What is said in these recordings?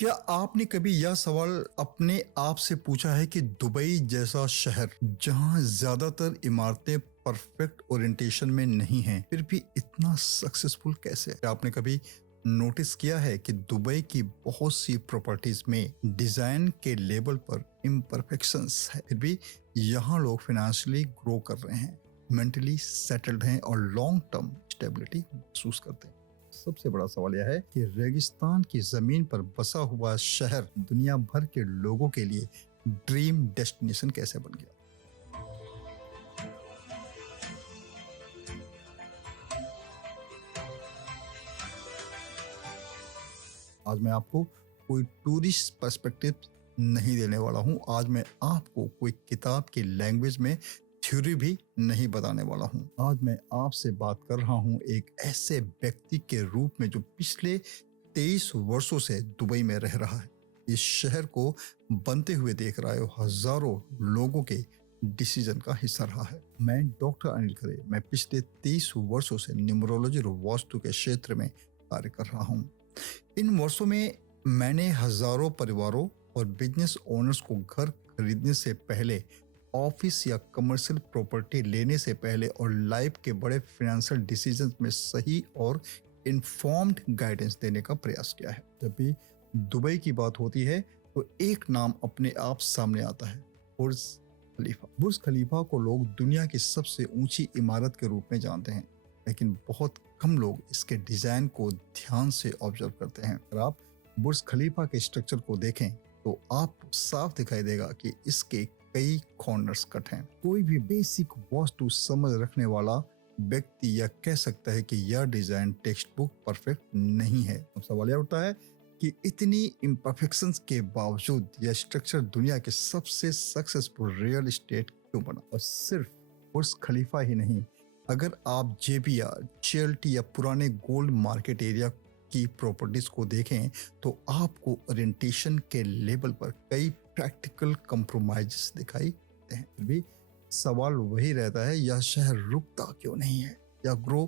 क्या आपने कभी यह सवाल अपने आप से पूछा है कि दुबई जैसा शहर जहां ज्यादातर इमारतें परफेक्ट ओरिएंटेशन में नहीं हैं, फिर भी इतना सक्सेसफुल कैसे है? क्या आपने कभी नोटिस किया है कि दुबई की बहुत सी प्रॉपर्टीज में डिजाइन के लेवल पर इम्परफेक्शंस है, फिर भी यहाँ लोग फाइनेंशियली ग्रो कर रहे हैं, मेंटली सेटल्ड हैं और लॉन्ग टर्म स्टेबिलिटी महसूस करते हैं। सबसे बड़ा सवाल यह है कि रेगिस्तान की जमीन पर बसा हुआ शहर दुनिया भर के लोगों के लिए ड्रीम डेस्टिनेशन कैसे बन गया। आज मैं आपको कोई टूरिस्ट पर्सपेक्टिव नहीं देने वाला हूं। आज मैं आपको कोई किताब की लैंग्वेज में थ्योरी भी नहीं बताने वाला हूं। आज मैं आपसे बात कर रहा हूं एक ऐसे व्यक्ति के रूप में जो पिछले 23 वर्षों से दुबई में रह रहा है, इस शहर को बनते हुए देख रहा है, हजारों लोगों के डिसीजन का हिस्सा रहा है। मैं डॉक्टर अनिल खरे, मैं पिछले 23 वर्षों से न्यूमरोलॉजी और वास्तु के क्षेत्र में कार्य कर रहा हूँ। इन वर्षों में मैंने हजारों परिवारों और बिजनेस ओनर्स को घर खरीदने से पहले, ऑफिस या कमर्शियल प्रॉपर्टी लेने से पहले और लाइफ के बड़े फाइनेंशियल डिसीजंस में सही और इन्फॉर्म्ड गाइडेंस देने का प्रयास किया है। जब भी दुबई की बात होती है तो एक नाम अपने आप सामने आता है, बुर्ज खलीफा। बुर्ज खलीफा को लोग दुनिया की सबसे ऊंची इमारत के रूप में जानते हैं, लेकिन बहुत कम लोग इसके डिजाइन को ध्यान से ऑब्जर्व करते हैं। अगर आप बुर्ज खलीफा के स्ट्रक्चर को देखें तो आपको साफ दिखाई देगा कि इसके कई कॉर्नर्स कट हैं। कोई भी बेसिक वास्तु समझ रखने वाला व्यक्ति यह कह सकता है कि यह डिजाइन टेक्स्ट बुक परफेक्ट नहीं है। अब सवाल यह उठता है कि इतनी इम्परफेक्शंस के बावजूद यह स्ट्रक्चर दुनिया के सबसे सक्सेसफुल रियल एस्टेट क्यों बना? और सिर्फ बुर्ज खलीफा ही नहीं, अगर आप जेबीआर, चेल्टी या पुराने गोल्ड मार्केट एरिया की प्रॉपर्टीज को देखें तो आपको ओरिएंटेशन के लेवल पर कई प्रैक्टिकल कंप्रोमाइजेस दिखाई देते हैं। फिर भी सवाल वही रहता है, यह शहर रुकता क्यों नहीं है या ग्रो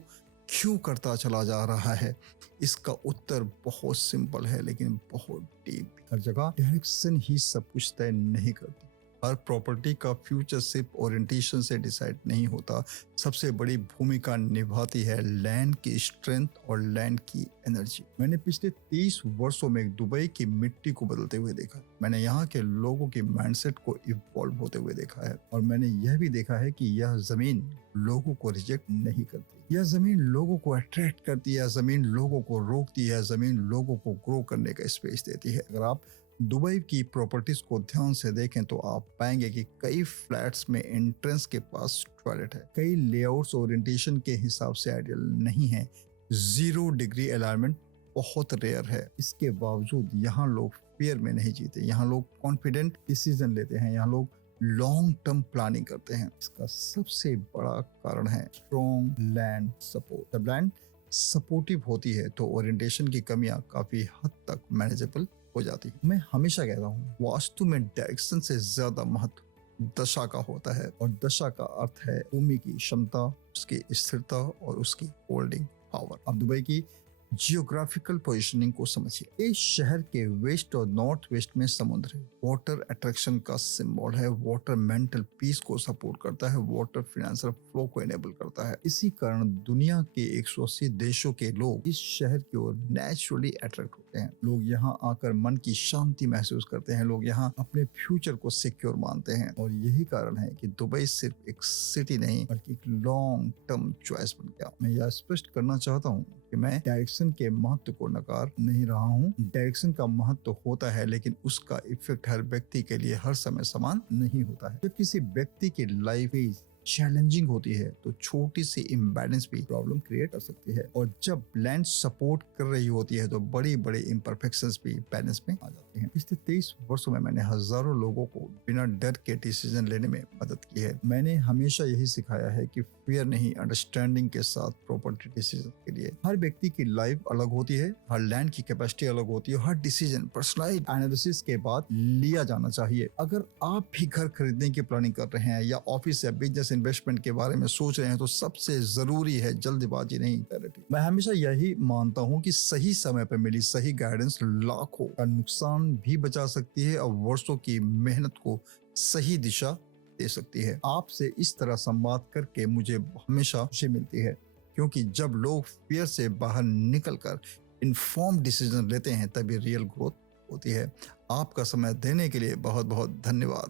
क्यों करता चला जा रहा है? इसका उत्तर बहुत सिंपल है लेकिन बहुत डीप। हर जगह डायरेक्शन ही सब कुछ तय नहीं करती। हर प्रॉपर्टी का फ्यूचर सिर्फ ओरिएंटेशन से डिसाइड नहीं होता। सबसे बड़ी भूमिका निभाती है लैंड की स्ट्रेंथ और लैंड की एनर्जी। मैंने पिछले 30 वर्षों में दुबई की मिट्टी को बदलते हुए देखा। मैंने यहाँ के लोगों के माइंडसेट को इवॉल्व होते हुए देखा है और मैंने यह भी देखा है कि यह जमीन लोगों को रिजेक्ट नहीं करती। यह जमीन लोगों को अट्रैक्ट करती है, जमीन लोगों को रोकती है, जमीन लोगों को ग्रो करने का स्पेस देती है। अगर आप दुबई की प्रॉपर्टीज को ध्यान से देखें तो आप पाएंगे कि कई फ्लैट्स में एंट्रेंस के पास टॉयलेट है, कई लेआउट्स ओरिएंटेशन के हिसाब से आइडियल नहीं है, 0 डिग्री अलाइनमेंट बहुत रेयर है। इसके बावजूद यहाँ लोग फियर में नहीं जीते, यहाँ लोग कॉन्फिडेंट डिसीजन लेते हैं, यहाँ लोग लॉन्ग टर्म प्लानिंग करते हैं। इसका सबसे बड़ा कारण है स्ट्रॉन्ग लैंड सपोर्ट। जब लैंड सपोर्टिव होती है तो ओरिएंटेशन की कमियां काफी हद तक मैनेजेबल हो जाती है। मैं हमेशा कहता हूँ, वास्तु में डायरेक्शन से ज्यादा महत्व दशा का होता है और दशा का अर्थ है भूमि की क्षमता, उसकी स्थिरता और उसकी होल्डिंग पावर। अब दुबई की जियोग्राफिकल पोजीशनिंग को समझिए। इस शहर के वेस्ट और नॉर्थ वेस्ट में समुद्र है। वाटर अट्रैक्शन का सिंबल है। वाटर मेंटल पीस को सपोर्ट करता है। वाटर फाइनेंशियल फ्लो को एनेबल करता है। इसी कारण दुनिया के 180 देशों के लोग इस शहर की ओर नेचुरली अट्रैक्ट होते हैं। लोग यहाँ आकर मन की शांति महसूस करते हैं। लोग यहाँ अपने फ्यूचर को सिक्योर मानते हैं और यही कारण है कि दुबई सिर्फ एक सिटी नहीं बल्कि एक लॉन्ग टर्म चॉइस बन गया। मैं यह स्पष्ट करना चाहता हूँ कि मैं डायरेक्शन के महत्व को नकार नहीं रहा हूँ। डायरेक्शन का महत्व होता है लेकिन उसका इफेक्ट हर व्यक्ति के लिए हर समय समान नहीं होता है। जब किसी व्यक्ति की लाइफ चैलेंजिंग होती है तो छोटी सी इम्बैलेंस भी प्रॉब्लम क्रिएट कर सकती है और जब लैंड सपोर्ट कर रही होती है तो बड़ी बड़ी इम्परफेक्शंस भी बैलेंस में आ जाती हैं। पिछले 23 वर्षों में मैंने हजारों लोगों को बिना डर के डिसीजन लेने में मदद की है। मैंने हमेशा यही सिखाया है कि फियर नहीं, अंडरस्टैंडिंग के साथ प्रॉपर्टी डिसीजन के लिए। हर व्यक्ति की लाइफ अलग होती है, हर लैंड की कैपेसिटी अलग होती है, हर डिसीजन पर्सनलाइज्ड एनालिसिस के बाद लिया जाना चाहिए। अगर आप भी घर खरीदने की प्लानिंग कर रहे हैं या ऑफिस या बिजनेस इन्वेस्टमेंट के बारे में सोच रहे हैं तो सबसे जरूरी है जल्दबाजी नहीं, क्लैरिटी। मैं हमेशा यही मानता हूँ कि सही समय पर मिली सही गाइडेंस लाखों का नुकसान भी बचा सकती है और वर्षों की मेहनत को सही दिशा दे सकती है। आपसे इस तरह संवाद करके मुझे हमेशा खुशी मिलती है, क्योंकि जब लोग फियर से बाहर निकलकर इन्फॉर्म डिसीजन लेते हैं तभी रियल ग्रोथ होती है। आपका समय देने के लिए बहुत बहुत धन्यवाद।